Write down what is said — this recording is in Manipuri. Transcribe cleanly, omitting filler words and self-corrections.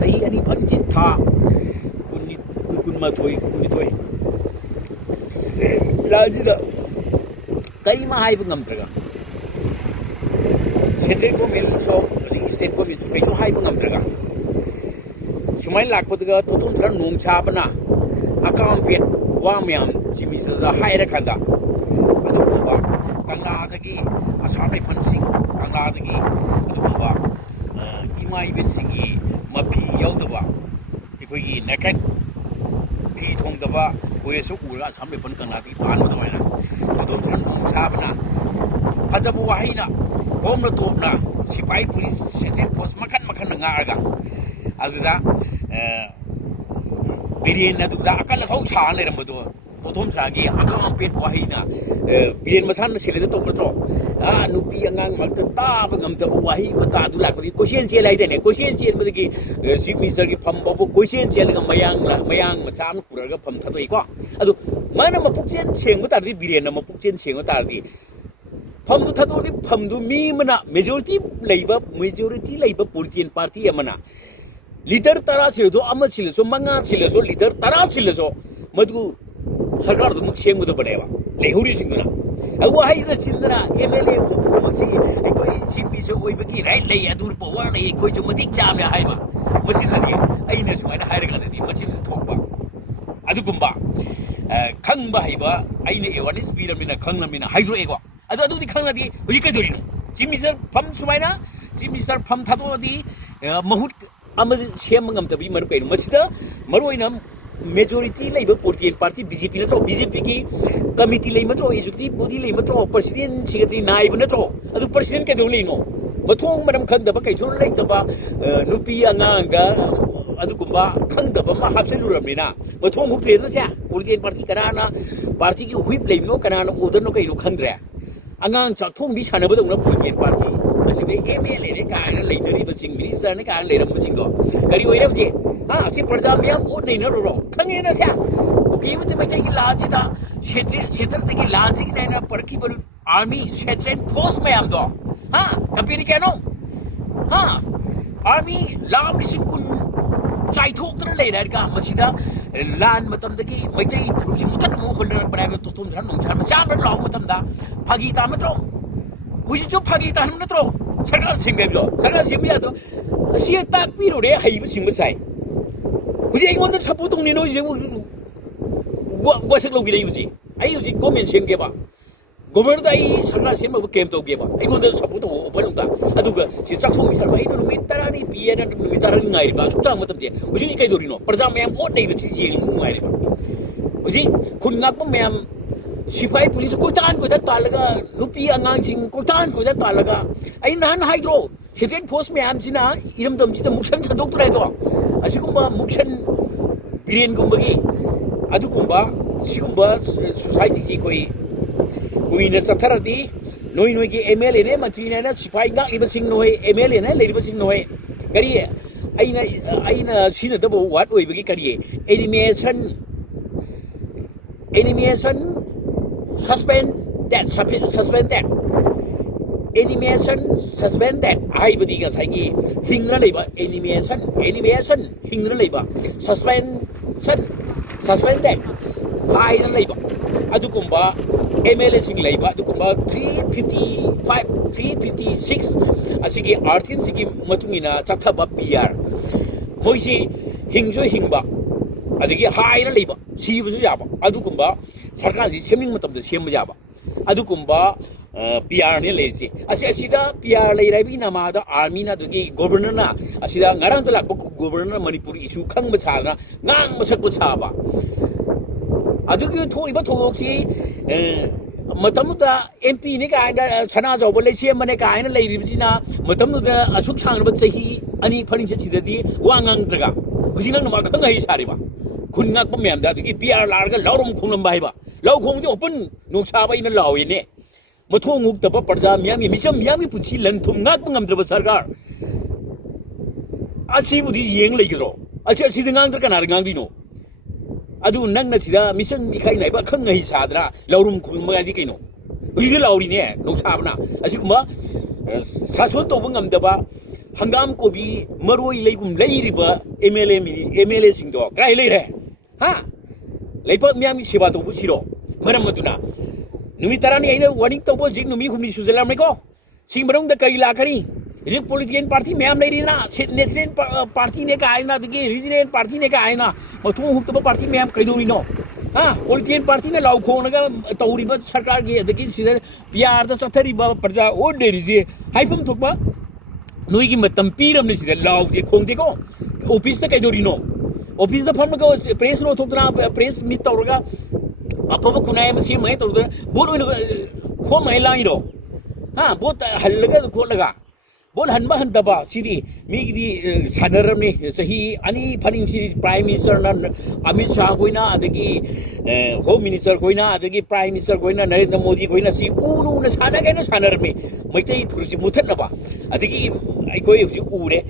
Jahi ani pancit tha kun mathoi kunitoi lajida kai ma hai bangam traga क्षेत्र को मेल सो स्टेट को मिसु कैसो हाई बंगम ट्रगा सुमाइन लाखपदगा तोतुन थर नोंग छाबना अकाम पेट वा म्याम जिमिसदा हाई रखंदा अदुगुंबा कंगलादगी असामै फनसिंग कंगलादगी अदुगुंबा इमा इबेन सिंगी मफी यावदबा इखोगी नेकेट फी थोंदबा कोयसु उरा असामै फन कंगलादगी पानबदमायना तोतुन थर नोंग छाबना फजबु वाहिना Bom na sipai polis sejen pos makan ngaga azuda birin na duda akal thau cha le ram do pothom sa gi akam pet wahina birin masan sile to patro nupi angang mak ta ba ngam ta wahi ko ta du la ko question che lai de ne question che ma gi chief minister gi pham ba question che le mayang machan pura ga pham tha doi ko adu mana ma puk chen cheng ba ta ri birin na ma puk chen cheng ba ta ri Pam tu thadu di pam tu mi mana majority laiba politician party amana leader tara sileso ama sileso manga sileso leader tara sileso madu sarkar du mukseng mudu baneba lehuri singuna agu hai ra chindra MLA hu maksi ekoi CP so oi bagi right lei adur power lei ekoi chu matik cham ya hai ba masin na ni aina sumaina hai ra di machin thokba adu kumba khang ba hai ba aina awareness piramina khang lamina haidro ego Adu di khang di uji kai dorino Jimmisar pam sumaina Jimmisar pam thado di mahut ama sem ngam tabi maru kai masida maroina majority laiba political party BJP na tro BJP ki committee lai matro executive body lai matro president secretary naib na tro adu president kai doli no mathong madam khang da ba kai chon lai ta ba nupi anganga adu kumba khang da ba ma hapselu ramina mathong hu pre na sa political party kana party ki whip lai no kana no order no kai no khandre Angang chathong di sana betul nak politician party, masih deh MLA ni kan leader ni bersing, minister ni kan leader bersing tu. Kali orang tu, si perjalanan oh ni nero, kangen na siya. Okay, macam macam ini lagi dah, क्षेत्र तक की lagi kita na pergi baru army क्षेत्र force macam tu. Tapi ni kan army lam ni simpun cai thok tu leader ka, masih dah lan matam dagi maitai pruji mutan mo holder berada tutum dan nongchar macam berlalu matam dah pagi ta matro uji jo pagi ta ham matro sarkar singbe jo sarkar singbe ya to si tak piro re hai bu sing sai uji ai mon sapu tong ni no je wa sak lo gi dai uji ai uji comment sing ge ba government ai sarkar sing ma kem to ge ba ai mon sapu to open ta aduga si sak song mi sar ai no mitara ni pn no mitara ni ngai ba chang matam je uji ni kai dori no parja me am ot nei bi ji ngai ba uji kun ngak pa me am Sipai polis ko tan talaga nupi angang sing ko tan talaga ai nan hydro secret post me am sina iram dam chita mukshan thandok trai do asigumba mukshan biren gumbagi adu kumba sigumba society ji koi na satharati noi gi MLA ne mantri ne na sipai ngak liba sing noi MLA ne liba sing noi kari aina sina da wat oi bagi kari animation suspend that animation suspend that ai badi ga sai gi hingra leiba animation hingra leiba suspend that ai na leiba adu kumba MLA sing leiba adu kumba 356 asigi artin sigi matungina chathaba PR moisi hingjo hingba adigi hai na leiba sibusu yaba adu kumba sarkar ji seming matam da sem yaba adu kumba PR ne lezi asida PR lei rai bi nama da army na dugi governor na asida ngarang tala governor manipur issue khang ba sa na ngang masak ba sa ba adu gi thoi ba thoksi matam da MP ne ka da sana jaw ba lei sem ne ka na lei ri bi na matam da asuk sang ba chahi ani phani che chidadi wa ngang traga ujina na ma khang ai sa ri ba kun ngak ba mem da dugi PR lar ga laurum khunglam ba ba lau khong ji open nok sa ba ina law ine mathong uk taba parja miyam mi misam miyam mi puchi lang thum ngak ngam draba sarkar asi budi yeng lei gro asi ngang tra kana ngang dino adu nang na sida mission mi khai nai ba khang ngai sadra laurum khung ma di kaino uji lauri ne nok sa bana asi kuma sa son to ngam da ba hangam ko bi maroi leigum leiriba MLA singdo krai leire ha leipak miam mi seba to busiro maram matuna numi tarani aina warning to bo jing numi humi suzalam ko sing barong da kari la kari ये political party में हम नहीं रही ना national party ने का आए ना देखिए regional party ने का आए ना मथुम हुक्तबा party में हम कहीं दूरी नो हाँ political party ने लाउ खोने का तौरी बस सरकार की देखिए सीधे प्यार तो सत्तरी बा प्रजा और डेरी से हाई फम थोक बा नोई की मतम पीर हमने सीधे लाउ के खोंग देखो ऑफिस तो कहीं दूरी नो ऑफिस तो फम को प्रेस नो थोक ना प्रेस मिट तौरगा अब वो कुनाए मसीह में तौर बोल खो महिला ही रो हाँ बहुत हल्लगा खो लगा बोल हनबा हनदबा सिदी मिगी सानरमनि सही अनि फलिंग सिदी प्राइम मिनिस्टर ना अमित शाह कोइना अदगी होम मिनिस्टर कोइना अदगी प्राइम मिनिस्टर कोइना नरेंद्र मोदी कोइना सि उनु न साना गैना सानरमनि मैतै थुरसि मुथनबा अदगी अइकोइ उरे